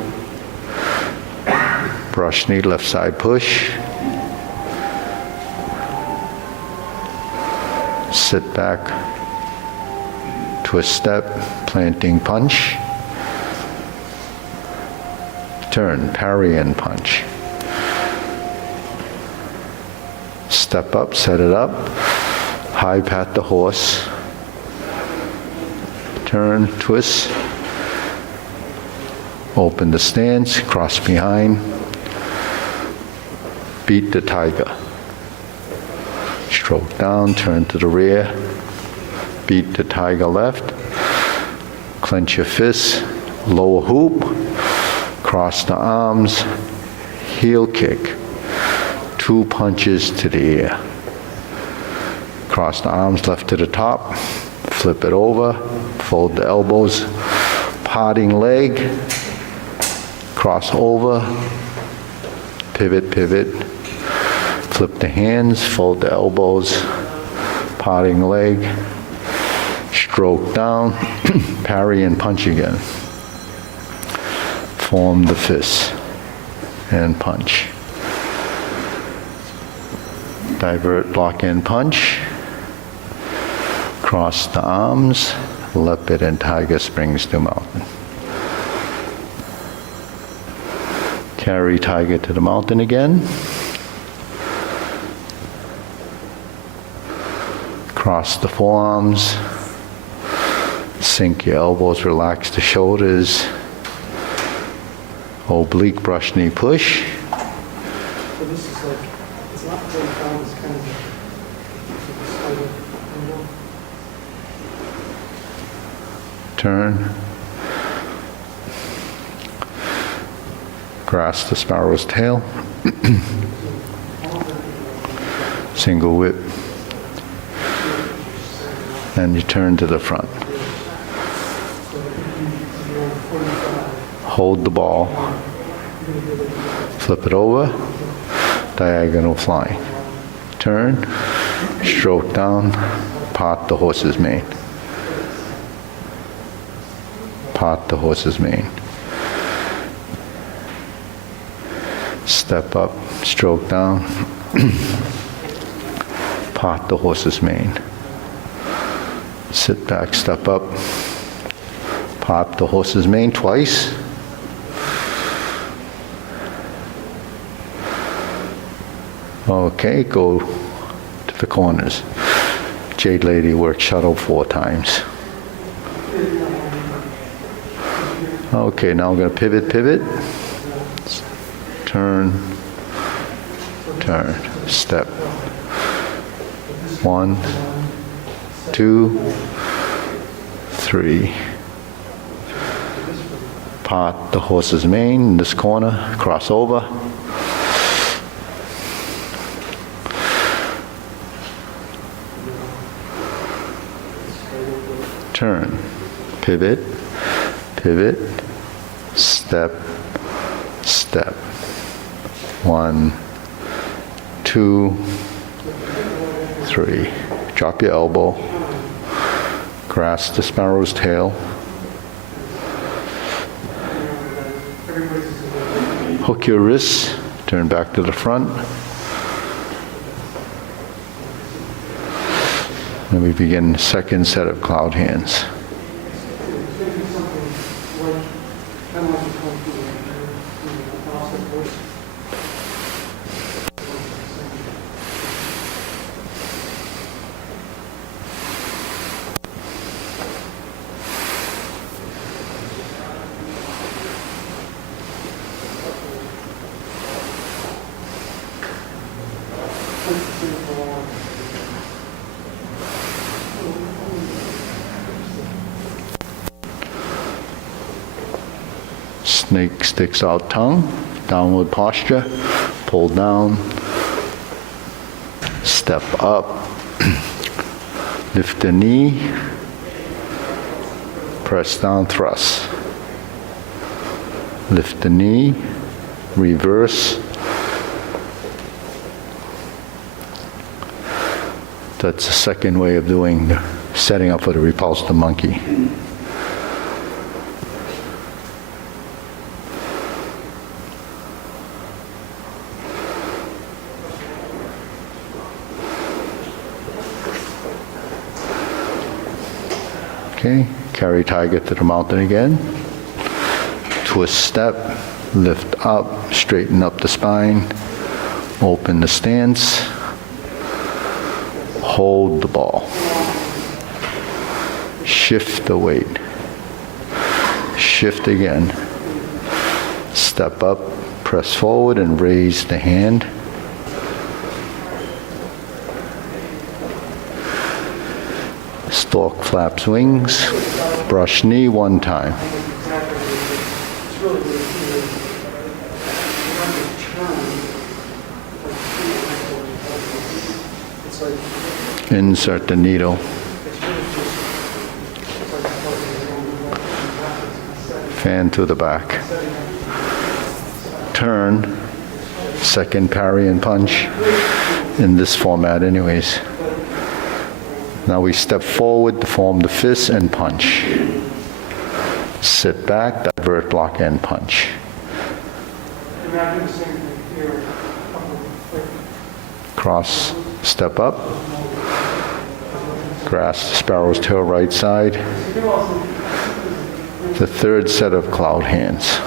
Brush knee, left side push. Sit back, twist step, planting punch. Turn, parry and punch. Step up, set it up. High pat the horse. Turn, twist. Open the stance, cross behind. Beat the tiger. Stroke down, turn to the rear. Beat the tiger left. Clench your fists. Lower hoop. Cross the arms. Heel kick. 2 punches to the ear. Cross the arms left to the top, flip it over, fold the elbows, parting leg, cross over, pivot, pivot, flip the hands, fold the elbows, parting leg, stroke down, parry and punch again. Form the fist and punch. Divert, block, and punch. Cross the arms, leopard and tiger springs to mountain. Carry tiger to the mountain again. Cross the forearms. Sink your elbows, relax the shoulders. Oblique brush knee push. So this is like, it's not very down, it's kind of a angle. Turn. Grasp the sparrow's tail. Single whip. And you turn to the front. Hold the ball. Flip it over. Diagonal flying. Turn. Stroke down. Part the horse's mane. Part the horse's mane. Step up. Stroke down. Part the horse's mane. Sit back, step up, pop the horse's mane twice. Okay, go to the corners. Jade Lady work shuttle 4 times. Okay, now I'm going to pivot, pivot. Turn, turn, step. 1, 2, 3. Part the horse's mane in this corner, cross over. Turn, pivot, pivot, step, step. 1, 2, 3. Drop your elbow. Grasp the sparrow's tail. Hook your wrists. Turn back to the front. And we begin the second set of cloud hands. Snake sticks out tongue, downward posture, pull down, step up, lift the knee, press down, thrust. Lift the knee, reverse. That's the second way of doing, setting up for the repulse the monkey. Okay, carry tiger to the mountain again. Twist step, lift up, straighten up the spine, open the stance, hold the ball. Shift the weight. Shift again. Step up, press forward and raise the hand. Stork flaps wings, brush knee one time. Insert the needle. Fan to the back. Turn, second parry and punch in this format anyways. Now we step forward to form the fist and punch. Sit back, divert, block, and punch. Cross, step up. Grasp the sparrow's tail right side. The third set of cloud hands.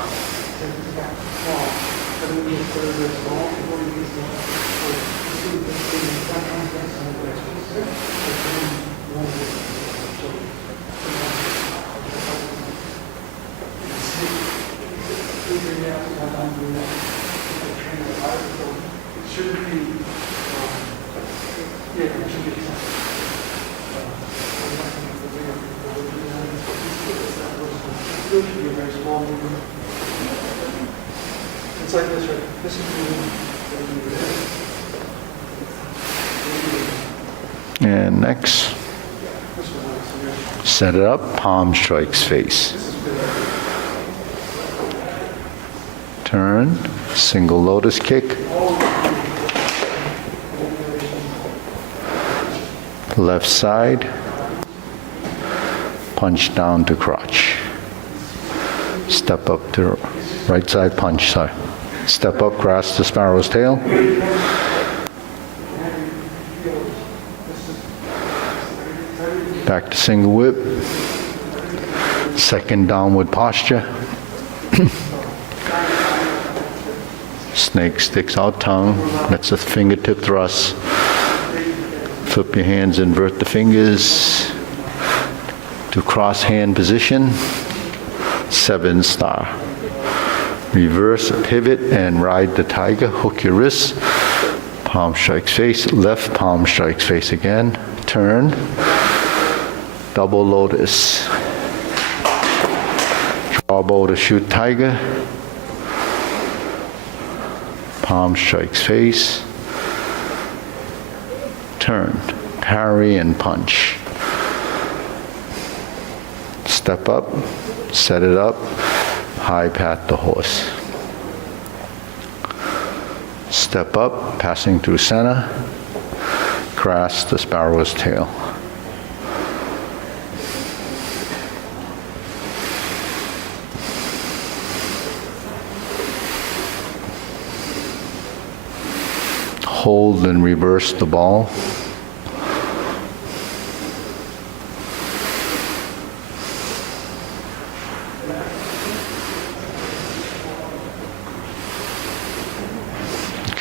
It's like this, right? This is And next, set it up, palm strikes face. Turn, single lotus kick. Left side, punch down to crotch. Step up to right side punch, sorry. Step up, grasp the sparrow's tail. Back to single whip. Second downward posture. Snake sticks out tongue. That's a fingertip thrust. Flip your hands, invert the fingers to cross hand position. 7-star. Reverse, pivot, and ride the tiger. Hook your wrists. Palm strikes face. Left palm strikes face again. Turn. Double lotus. Draw bow to shoot tiger. Palm strikes face. Turn. Parry and punch. Step up. Set it up. High pat the horse. Step up, passing through center. Cross the sparrow's tail. Hold and reverse the ball.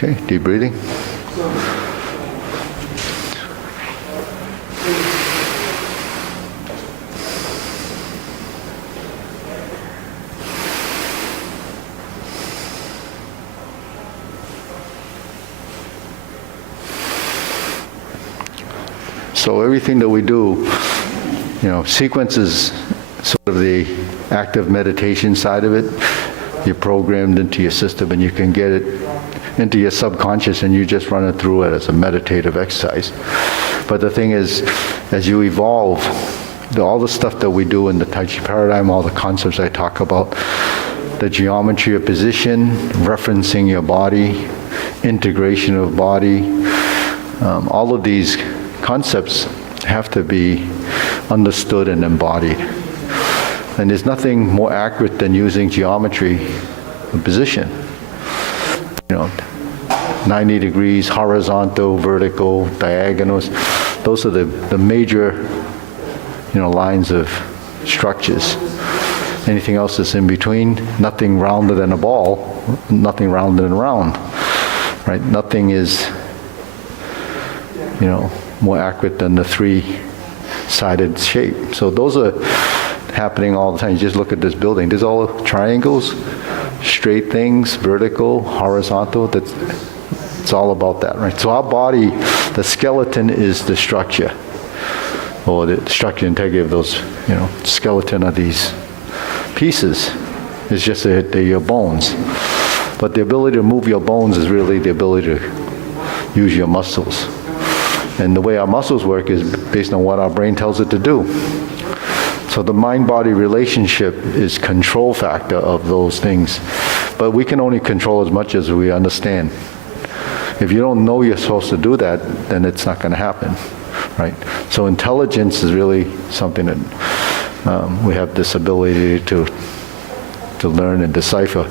Okay, deep breathing. So everything that we do, sequence is sort of the active meditation side of it. You're programmed into your system and you can get it into your subconscious and you just run it through it as a meditative exercise. But the thing is, as you evolve, all the stuff that we do in the Tai Chi Paradigm, all the concepts I talk about, the geometry of position, referencing your body, integration of body, all of these concepts have to be understood and embodied. And there's nothing more accurate than using geometry of position. 90 degrees, horizontal, vertical, diagonals. Those are the major, lines of structures. Anything else that's in between, nothing rounder than a ball, nothing rounder than round, right? Nothing is, more accurate than the three-sided shape. So those are happening all the time. You just look at this building. There's all triangles, straight things, vertical, horizontal. It's all about that, right? So our body, the skeleton is the structure, or the structure integrity of those, skeleton of these pieces is just your bones. But the ability to move your bones is really the ability to use your muscles. And the way our muscles work is based on what our brain tells it to do. So the mind-body relationship is control factor of those things. But we can only control as much as we understand. If you don't know you're supposed to do that, then it's not going to happen, right? So intelligence is really something that we have this ability to learn and decipher.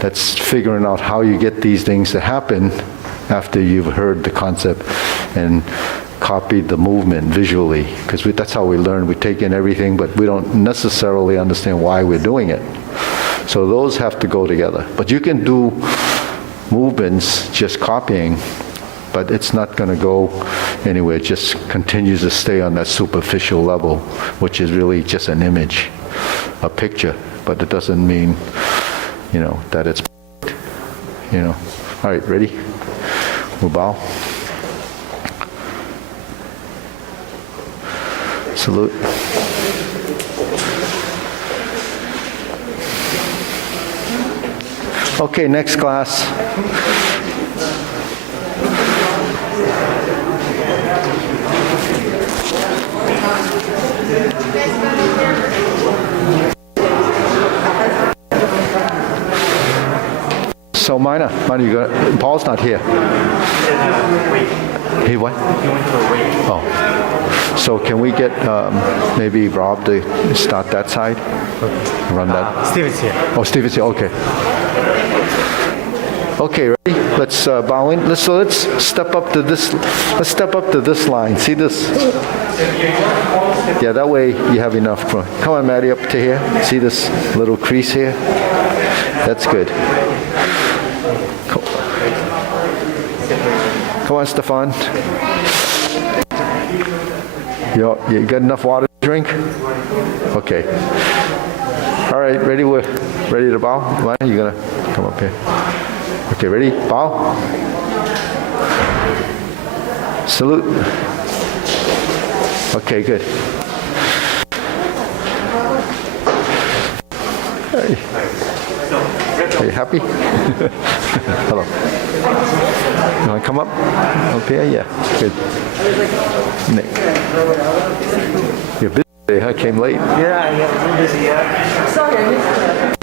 That's figuring out how you get these things to happen after you've heard the concept and copied the movement visually, because that's how we learn. We take in everything, but we don't necessarily understand why we're doing it. So those have to go together. But you can do movements just copying, but it's not going to go anywhere. It just continues to stay on that superficial level, which is really just an image, a picture. But it doesn't mean, that it's, All right, ready? We'll bow. Salute. Okay, next class. So Mina, you got, Paul's not here. He what? He went to the wait. Oh. So can we get maybe Rob to start that side? Run that. Steve is here. Oh, Steve is here. Okay. Okay, ready? Let's bow in. Let's step up to this. Let's step up to this line. See this? Yeah, that way you have enough. Come on, Maddie, up to here. See this little crease here? That's good. Come on, Stefan. You got enough water to drink? Okay. All right, ready? We're ready to bow. Why are you gonna come up here? Okay, ready? Bow. Salute. Okay, good. Hey. Are you happy? Hello. You want to come up here? Yeah, good. Nick. You're busy today, huh? Came late? Yeah, I'm busy. Yeah. Sorry, I missed that.